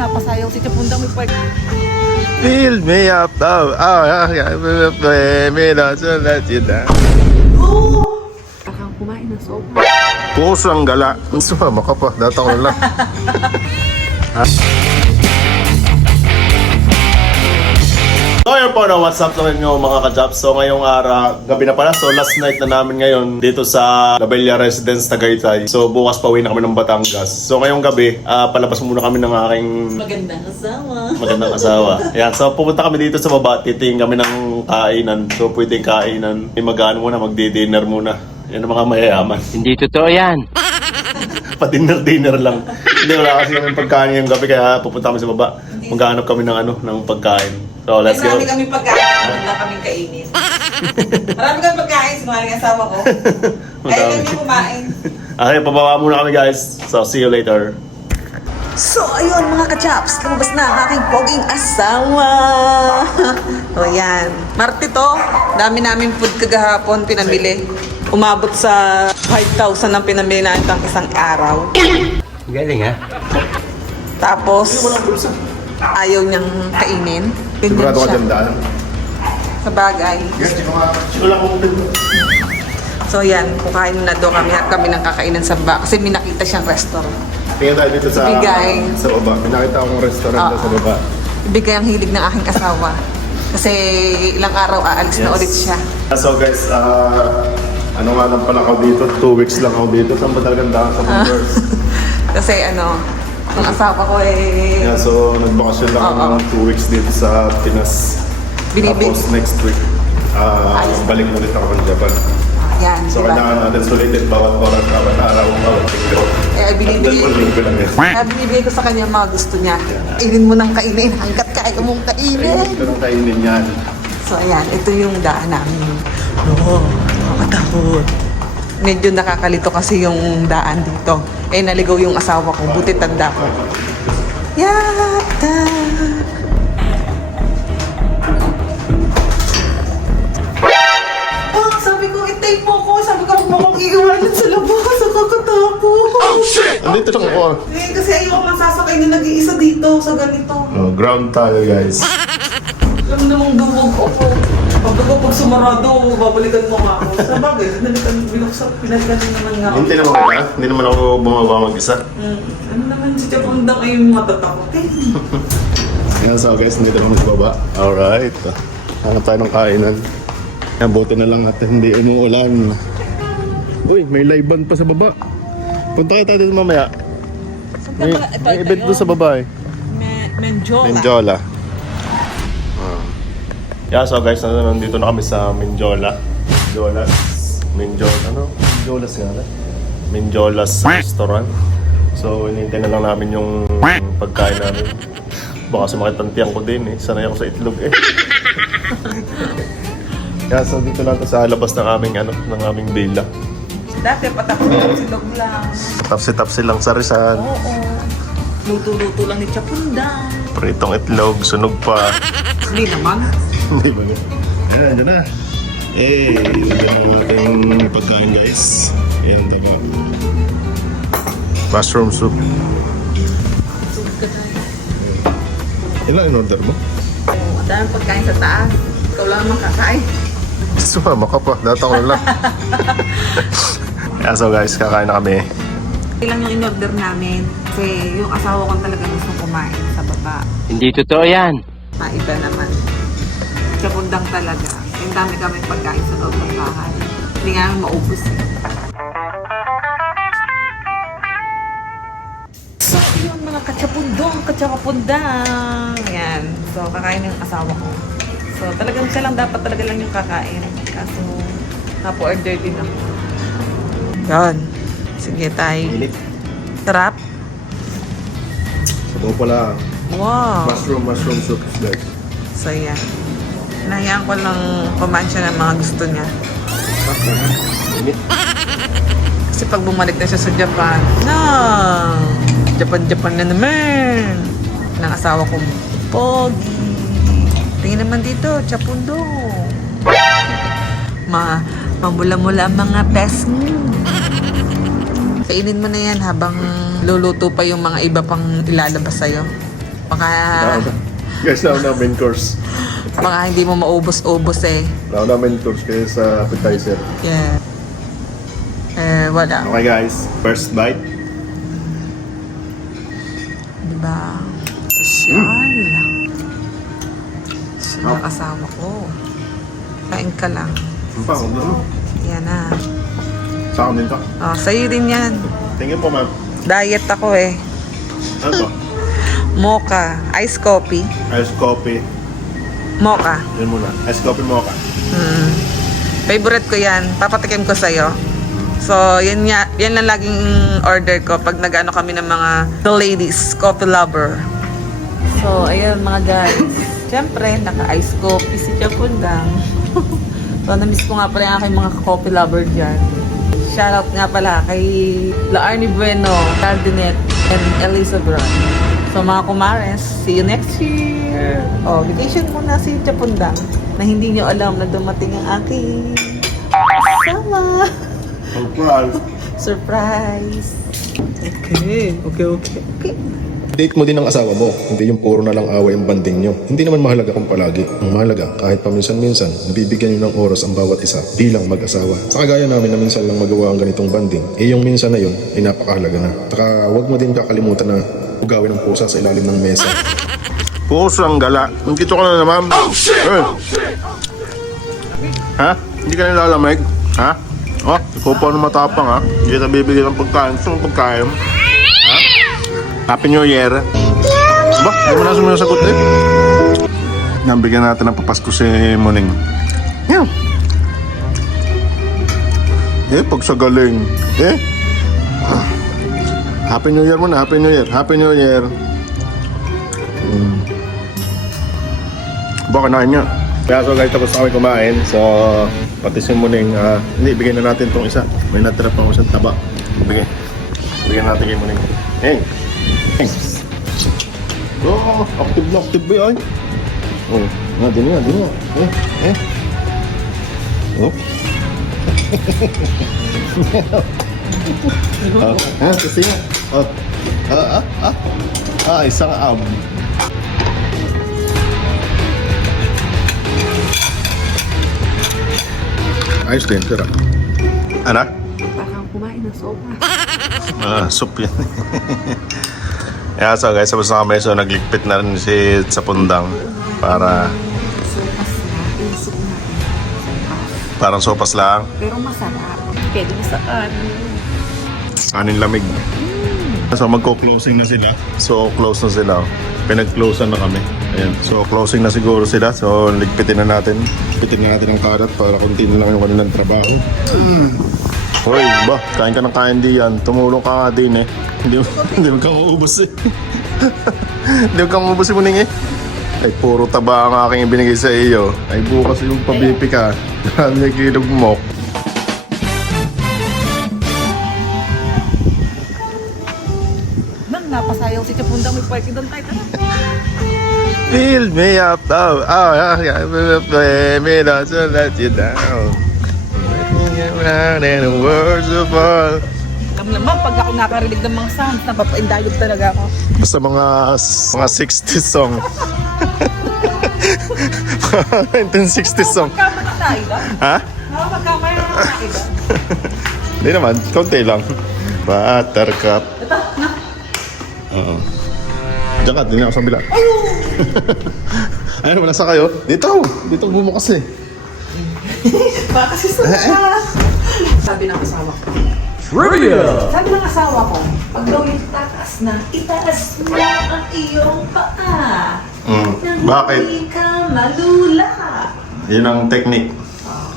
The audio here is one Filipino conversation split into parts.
napasayaw si Chapundang may part. Fill me up, me na sulat yun. Akang kumain ng sopa. Pusang gala. Sumama ka pa, data ko na lang. So yun po, what's up sa inyo mga ka-Japs. So ngayong araw, gabi na pala. So last night na namin ngayon dito sa Labella Residence, Tagaytay. So bukas pauwi na kami ng Batangas. So ngayong gabi, palabas muna kami ng aking magandang asawa. Ayan, so pupunta kami dito sa baba. Titingin kami ng kainan. So pwedeng kainan. Mag-ano muna, magdi-dinner muna. Yan ang mga mayayaman. Hindi totoo yan. Pa-dinner lang. Hindi, wala kasi kami pagkain ngayong gabi. Kaya pupunta kami sa baba. Maghanap kami ng pagkain. So let's go. Marami kami pagkain, wala kaming kainin. Marami kami pagkain, sinungaling asawa ko. Ayaw kami kumain. Okay, pababa muna kami guys. So see you later. So, ayun mga ka-chaps, lumabas na ang aking poging asawa. O yan. Marte to, dami namin food kagahapon pinamili. Umabot sa 5,000 ang pinamili namin pang isang araw. Galing ha? Tapos, ayaw niyang kainin. Ganyan Sigurado ka siya. dyan daan. Sa bagay. Wala kong So yan, kukain na doon kami at kami nang kakainan sa baba. Kasi may nakita siyang restaurant. Tingnan tayo dito sa Ibigay. sa baba. May nakita akong restaurant doon sa baba. Ibigay ang hilig ng aking asawa. Kasi ilang araw aalis na Yes. ulit siya. So guys, ano nga lang pala ako dito? 2 weeks lang ako dito. Saan ba talagang daan sa Converse? Kasi ang asawa ko Yeah, so nagbakasyon lang ako ng 2 weeks dito sa Pinas. Binibig. Tapos next week, balik ulit ako ng Japan. Yan, So diba? kailangan natin sulitin bawat oras, bawat araw, bawat linggo. Binibigay. Hanggang linggo lang yan. Kaya binibigay ko sa kanya yung mga gusto niya. Kainin mo ng kainin hanggat kaya mong kainin. Ito lang kainin yan. So ayan, ito yung daan namin. Nakakatakot. Medyo nakakalito kasi yung daan dito. Naligaw yung asawa ko. Buti tanda ko. Yata. Sabi ko, itay mo ko. Sabi ko, huwag mo kong iiwanan sa labas. Nakakatakot. Oh, shit! Andito lang ako. Kasi ayoko magsasakay na nag-iisa dito sa ganito. Ground tayo guys. Alam namang dubog ako. Pag sumarado, babalikan mo nga ako. Sa bagay, pinalikan naman nga ako. Hindi naman kita. Hindi naman ako bumaba mag-isa. Ano naman si Chapundang ay matatakot eh. Yan so guys, nandito kami sa baba. Alright. Hanap tayo ng kainan. Yan, buti na lang at hindi umuulan. Uy, may live band pa sa baba. Punta kayo tayo dito mamaya. May event doon sa baba eh. Menjola. Menjola. Yeah, so guys, nandito na kami sa Menjola. Menjolas nga na. Menjolas restaurant. So, hinihintay na lang namin yung pagkain namin. Baka sumakit ang tiyang ko din eh. Sanay ako sa itlog eh. Yeah, so dito lang sa labas ng aming villa. Dati patapos silog lang. Tapsi-tapsi lang sa Rizal. Oo. Luto-luto lang ni Chapundang. Pritong itlog, sunog pa. Hindi naman. Hindi ba? Ayan, andyan na. Andyan ang ating pagkain guys. Ayan, ito ba? Mushroom soup. Ilan in-order mo? Ang daming pagkain sa taas. Ikaw lang naman kakain. Sumama ka pa, data ko na lang. Yeah, so guys, kakain na kami. Ilang yung in-order namin. Kasi yung asawa ko talaga gusto kumain sa baba. Hindi totoo yan. Maiba naman. Chapundang talaga. Yung dami kami pagkain sa loob ng bahay. Hindi nga namin maubos eh. So, yun mga katsapundang. Ayan. So, kakain yung asawa ko. So, talagang siya lang dapat talaga lang yung kakain. Kaso, napo-order din ako. Yan. Sige, tayo. Sarap. Sabaw pala. Wow. Mushroom soup guys. So, yan. Nahayaan ko lang kumain siya ng mga gusto niya. Kasi pag bumalik na siya sa Japan, Japan na naman. Ng asawa kong pogi. Tingin naman dito, Chapundo. Mamula-mula ang mga pes mo. Kainin mo na yan habang luluto pa yung mga iba pang ilalabas sa'yo. Baka, Guys, nauna main course. baka hindi mo maubos-ubos eh. Nauna main course kaya sa appetizer. Yeah. Wala. Okay guys, first bite. Diba? Sosyal. Siya ang asawa ko. Kain ka lang. Ang pangod na. Yan na. Sa akin din to. Oh, sa'yo din yan. Tingin po ma'am. Diet ako eh. Ano to? Mocha. Ice coffee. Ice coffee. Mocha. Yun muna. Ice coffee mocha. Favorite ko yan. Papatikim ko sa'yo. So, yan lang laging order ko pag nag-ano kami ng mga the ladies, coffee lover. So, ayun mga guys. Siyempre, naka-ice coffee si Chapundang. So, na-miss ko nga pala yung aking mga coffee lover dyan. Shoutout nga pala kay La Arnie Bueno, Caldinet, and Elisa Bron. So, mga kumares, see you next year. Oh, vacation muna si Chapundang na hindi nyo alam na dumating ang aking kasama. Surprise. Surprise! Okay. Date mo din ang asawa mo, hindi yung puro na lang away ang banding nyo. Hindi naman mahalaga kung palagi. Ang mahalaga, kahit paminsan-minsan, nabibigyan nyo ng oras ang bawat isa bilang mag-asawa. Sa kagaya namin na minsan lang magawa ang ganitong banding, yung minsan na yun ay napakahalaga na. Taka huwag mo din kakalimutan na ugawin ang pusa sa ilalim ng mesa. Pusang gala. Nandito ka na naman. Oh shit! Ha? Hindi ka nilalamig? Ha? Oh, ikaw pa na matapang ha. Hindi ka bibigyan ng pagkain. Gusto mo pagkain? Ha? Happy New Year. Ba? Hindi mo na sumasagot eh. Nabigyan natin ng papasko si Muning. Yan. Pag sa galing. Happy New Year muna. Happy New Year. Happy New Year. Baka kinain niya. Kaya so guys, tapos na kami kumain. So, pati si Muning, hindi, bigyan na natin itong isa. May natira pang isang taba. Bigyan natin kay Muning. Hey! Oh, active ba yun? Oh, din nga. Oh. Kasi nga. Isang ayos din, tira. Anak? Parang kumain ng sopa. Soup yan. So guys, tapos na kami. So nagligpit na rin si Sapundang para Sopas na. Yung soup natin. parang sopas lang. Pero masarap. Pwede mo saan. Anin lamig. So magko-closing na sila. So close na sila. Pinag-closean na kami. Ayan. So closing na siguro sila. So ligpitin na natin. Ligpitin na natin ang karat para konti na lang yung kanilang trabaho. Hoy, ba? Kain ka ng kain diyan. Tumulong ka nga din eh. Hindi mo ka maubos eh. Hindi mo ka maubos si Muning eh. Ay, puro taba ang aking ibinigay sa iyo. Ay, bukas yung pabipi ka. Grabe yung kilog mo. Nang napasayaw si Chapundang, may party doon tayo. Fill me up, play me not to let you down. Around in the words of all. Kami naman, pag ako nakarinig ng mga sounds, napapaindayog talaga ako. Basta mga 60s song. 1960s song. Magkamatay ba? Ha? Magkamay na matay ba? Hindi naman, konti lang. Buttercup. Ito, na. Oo. Diyan ka, din ako sa bila. Ayun, wala sa kayo. Dito bumukas eh. Baka kasi sa Sabi ng asawa ko. Sabi ng asawa ko, pag daw yung takas na, itaas mo ang iyong paa. Nang Bakit? hindi ka malula. Yun ang technique.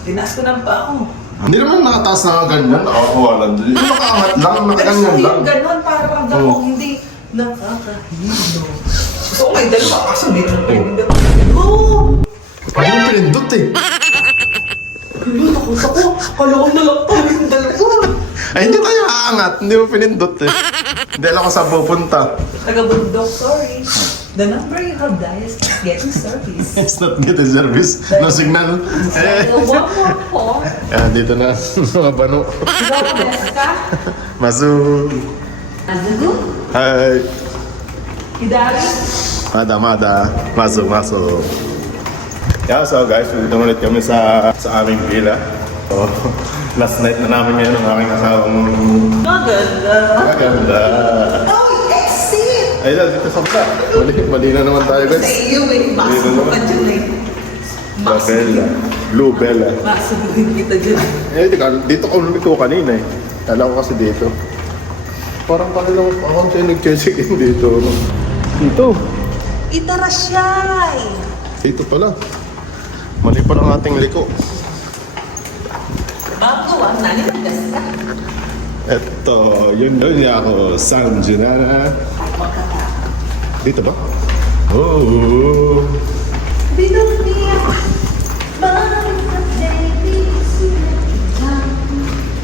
Tinaas ko ng paa ko. Hindi naman nakataas na ganyan. Nakakuha lang. Yung nakaangat lang, nakaganyan lang. Yung ganon, parang gano'n, hindi nakakahilo. So, may dalawa kaso may pwedeng Oo! Ano yung pinindot eh? Hindi, takot ako. Kala ko nalakpan yung dalawa. Ay, hindi tayo aangat. Hindi mo pinindot eh. Hindi alam ko saan pupunta. Taga-bundok, sorry. The number you have dialed is not getting service. It's not getting service. No signal. So, one more call. Ayan, dito na. Mga bano. Best ka? Masu. Adugo? Hi. Hidari? Mada. Masok. Yeah, so guys, dito ulit kami sa aming villa. So, last night na namin ngayon ang aking asawang maganda. Oh, exit! Ay, dito sa baba. Mali na naman tayo guys. Sa iyo eh. Masok mo ka dyan eh. Bella. Blue Bella. Masok kita dyan. Dito ko lumit ko kanina eh. Kala ko kasi dito. Parang lang akong siya nag-check-in dito. No? Dito. Itarasyay! Dito pala. Mali pa lang ating liko. Bago ang nani magdasa. Eto, yun niya ako. San Junana. Dito ba? Oh. Dito niya.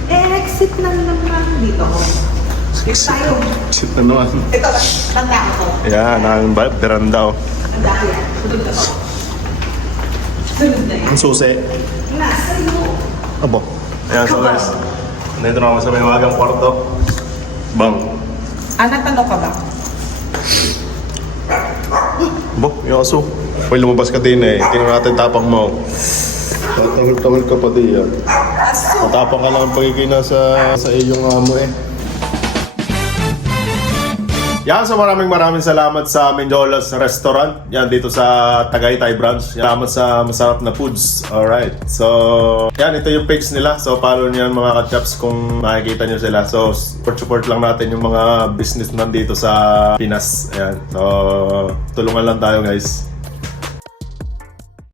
Exit na naman dito. Dito tayo. Shit na naman. Ito, tanda ko. Yan, ang veranda oh. Tanda ko yan. Sunod na. Sunod na yan. Ang susi. Nasa iyo. Abo. Ayan, so guys. Nandito na ako sa may magang kwarto. Bang. Natanong ka ba? Bo, yung aso. Uy, lumabas ka din eh. Tingnan natin tapang mo. Tatahol-tahol ka pa din yan. Aso! Matapang ka lang ang pagiging sa iyong amo eh. Yan, so maraming salamat sa Menjolas Restaurant. Yan, dito sa Tagaytay branch. Salamat sa masarap na foods. Alright. So, yan, ito yung page nila. So, follow niyo mga ka-chaps kung makikita niyo sila. So, support lang natin yung mga business nandito sa Pinas. Ayan. So, tulungan lang tayo guys.